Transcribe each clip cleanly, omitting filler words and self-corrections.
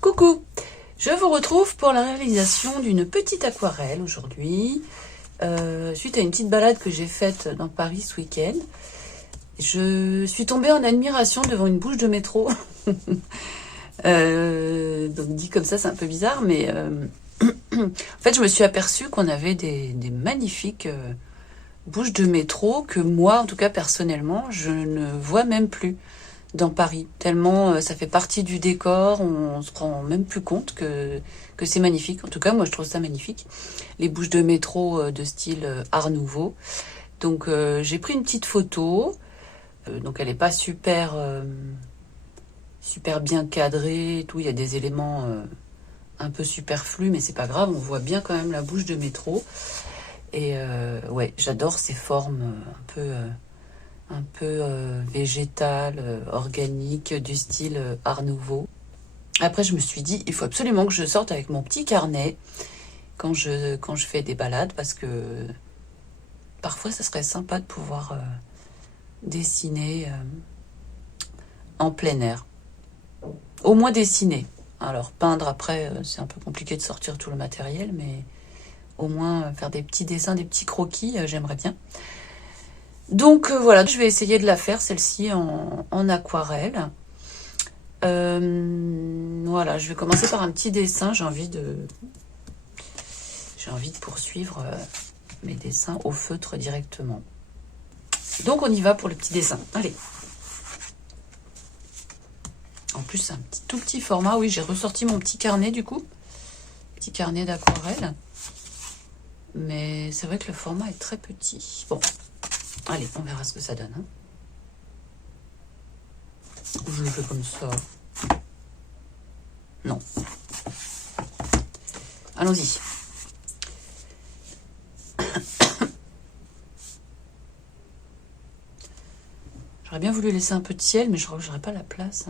Coucou, je vous retrouve pour la réalisation d'une petite aquarelle aujourd'hui, suite à une petite balade que j'ai faite dans Paris ce week-end. Je suis tombée en admiration devant une bouche de métro. Donc dit comme ça, c'est un peu bizarre, mais en fait, je me suis aperçue qu'on avait des magnifiques bouches de métro que moi, en tout cas personnellement, je ne vois même plus dans Paris, tellement ça fait partie du décor, on se rend même plus compte que c'est magnifique. En tout cas, moi, je trouve ça magnifique. Les bouches de métro de style Art Nouveau. Donc, j'ai pris une petite photo. Donc, elle n'est pas super bien cadrée et tout. Il y a des éléments un peu superflus, mais c'est pas grave. On voit bien quand même la bouche de métro. Et ouais, j'adore ces formes un peu végétale, organique, du style Art Nouveau. Après, je me suis dit, il faut absolument que je sorte avec mon petit carnet quand je fais des balades, parce que parfois, ça serait sympa de pouvoir dessiner en plein air. Au moins dessiner. Alors, peindre après, c'est un peu compliqué de sortir tout le matériel, mais au moins faire des petits dessins, des petits croquis, j'aimerais bien. Donc voilà, je vais essayer de la faire, celle-ci, en aquarelle. Voilà, je vais commencer par un petit dessin. J'ai envie de poursuivre mes dessins au feutre directement. Donc on y va pour le petit dessin. Allez. En plus, c'est un tout petit format. Oui, j'ai ressorti mon petit carnet du coup. Petit carnet d'aquarelle. Mais c'est vrai que le format est très petit. Bon, allez, on verra ce que ça donne. Je le fais comme ça. Non. Allons-y. J'aurais bien voulu laisser un peu de ciel, mais je crois que j'aurais pas la place.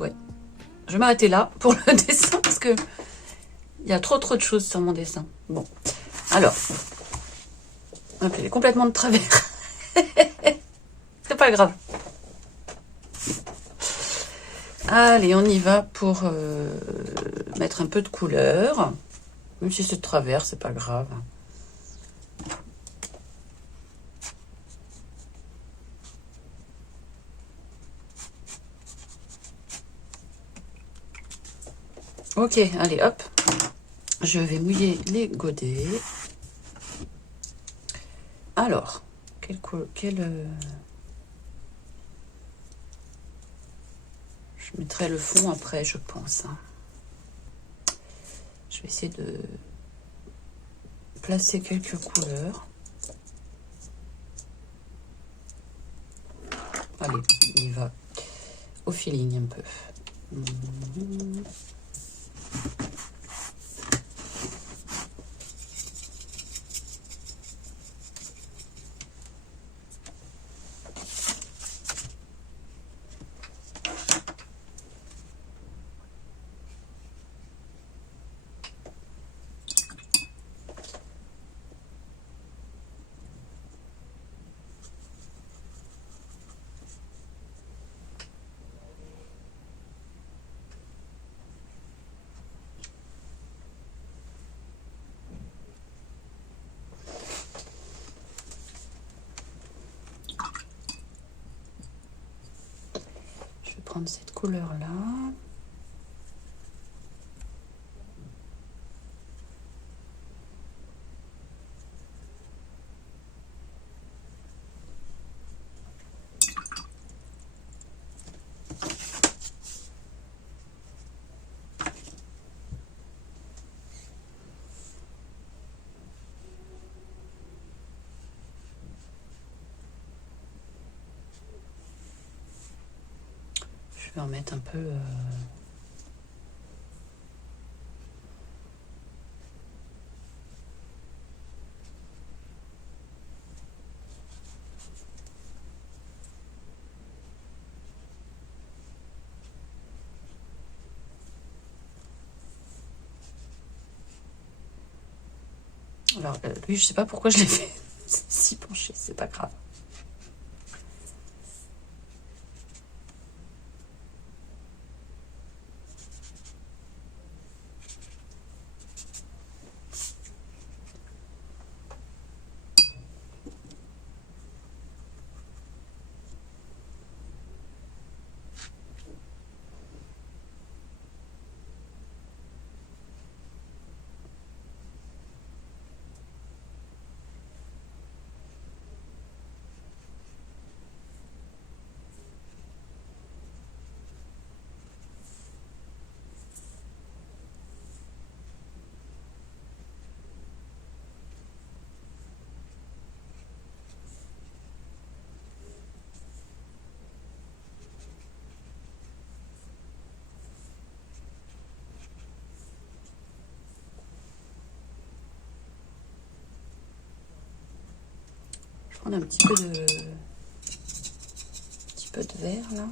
Ouais. Je vais m'arrêter là pour le dessin parce que il y a trop de choses sur mon dessin. Bon, alors, hop, il est complètement de travers. C'est pas grave. Allez, on y va pour mettre un peu de couleur. Même si c'est de travers, c'est pas grave. Ok, allez, hop. Je vais mouiller les godets. Alors, je mettrai le fond après, je pense. Je vais essayer de placer quelques couleurs. Allez, on y va au feeling un peu. prendre cette couleur-là. Je vais en mettre un peu... Alors, lui, je sais pas pourquoi je l'ai fait si penché, c'est pas grave. Je vais prendre un petit peu de vert, là.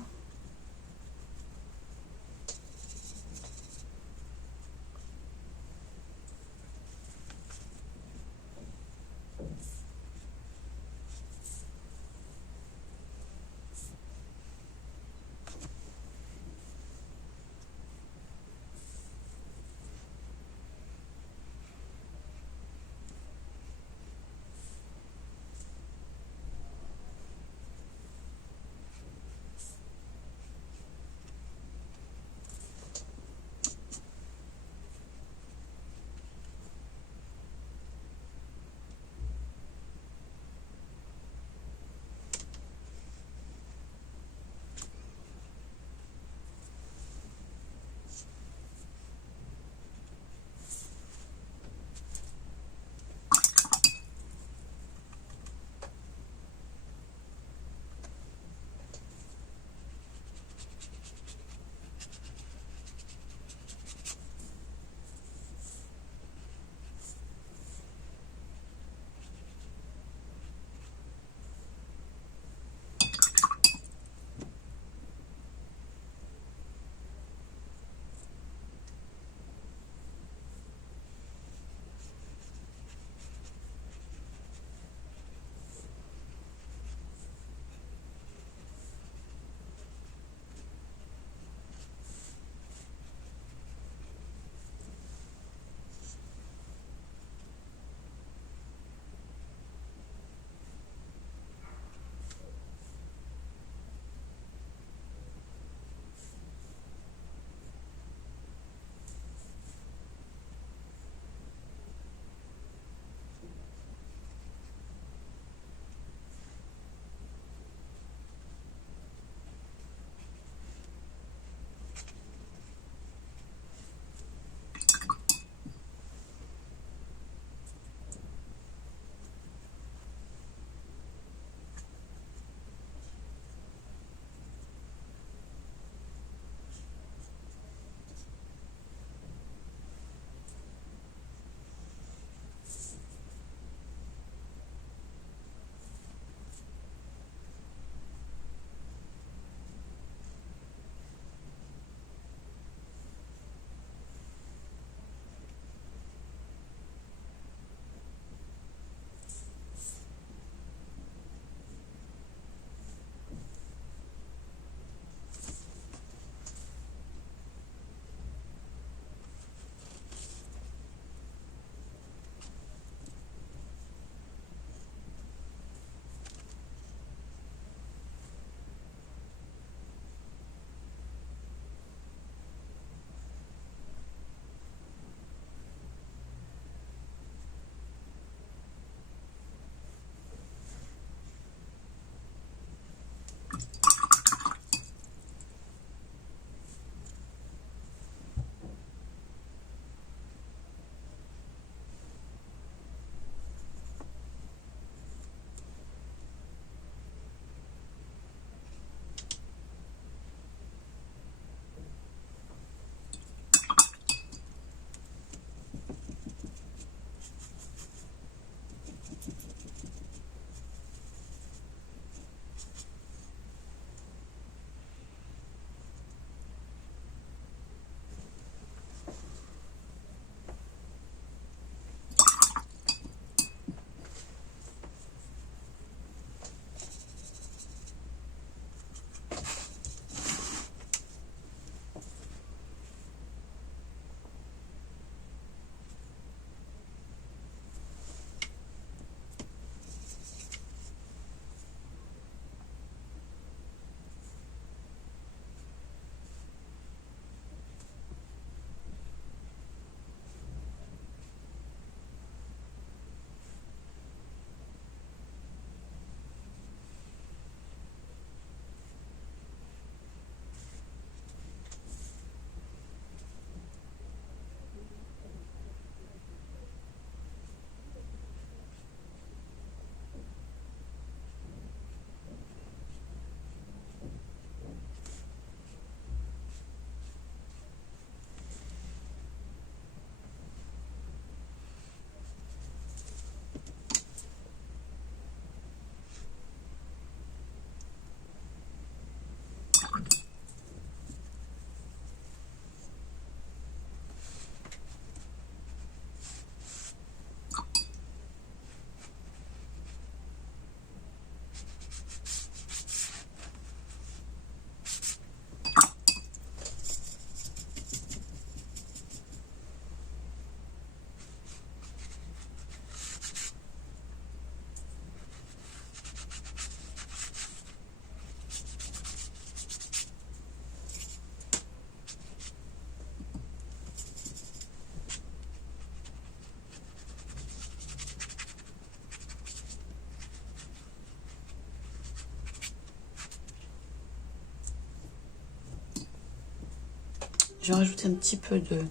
Je vais rajouter un petit peu de...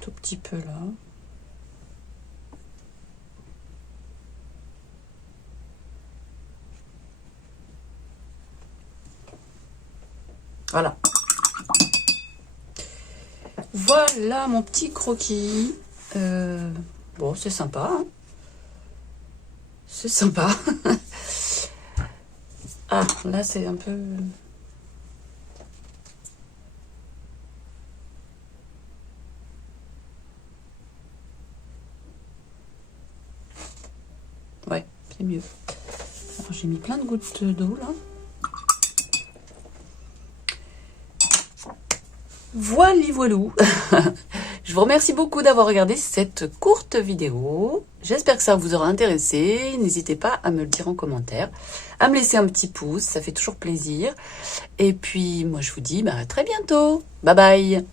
tout petit peu là. Voilà. Voilà mon petit croquis. Bon, c'est sympa. Hein, c'est sympa. Ah, là, c'est un peu... Ouais, c'est mieux. Alors, j'ai mis plein de gouttes d'eau, là. Voilou. Je vous remercie beaucoup d'avoir regardé cette courte vidéo. J'espère que ça vous aura intéressé. N'hésitez pas à me le dire en commentaire, à me laisser un petit pouce, ça fait toujours plaisir. Et puis, moi, je vous dis à très bientôt. Bye bye.